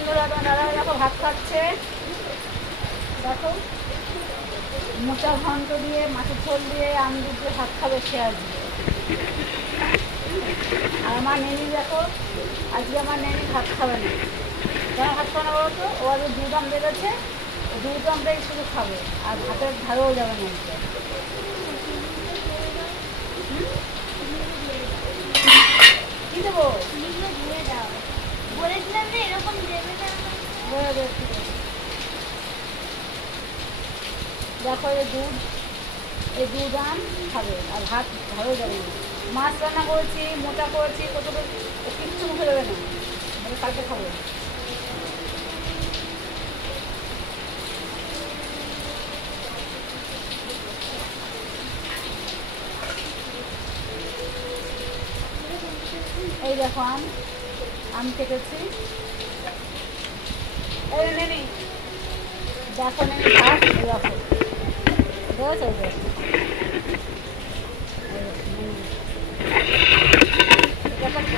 বন্ধুরা, দাদা দেখো ভাত খাচ্ছে, দেখো মোচা ঘন্ট দিয়ে, মাছের ঝোল দিয়ে, আমদুর দিয়ে ভাত খাবে সে আজকে। আর আমার নেনি দেখো, আজকে আমার নেনি ভাত খাবে না। কেন ভাত খাবে না বলো তো? ও আজকে দুধ আম বেরোচ্ছে, দুধ আমটাই শুধু খাবে, আর ভাতের ধারেও যাবে না। কি দেবো? বলেছিলাম যে এরকম দেবে না। দেখো এই দুধ আম খাবে, আর ভাত ভালো যাবে না। মাছ রান্না করেছি, মোটা করেছি, কত কিচ্ছু মুখে দেবে না, কালকে খাবো। এই দেখো আম কেটেছি, এই নেনি দেখো, নেনি ভাত দেখো,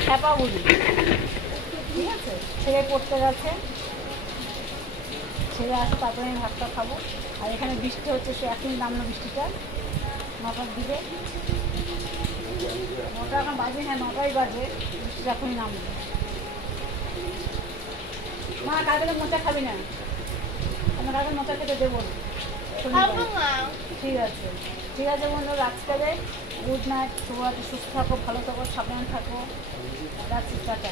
খ্যাপা বুঝি, ঠিক আছে। ছেলে পড়তে গেছে, ছেলে আসে তারপরে আমি ভাতটা খাবো। আর এখানে বৃষ্টি হচ্ছে, সে এখনই নামলো বৃষ্টিটা, 9টার দিকে। 9টা এখন বাজে, হ্যাঁ 9টাই বাজে, বৃষ্টিটা এখনই নামলো। মা কালকে মোচা খাবি না, আমার কালকে মোচা খেতে দেবো না। ঠিক আছে, ঠিক আছে বন্ধু, রাখতে গুড নাইট, শুভরাত্রি, সুস্থ থাকো, ভালো থাকো, সাবধানে থাকো, রাখছি, টাটা।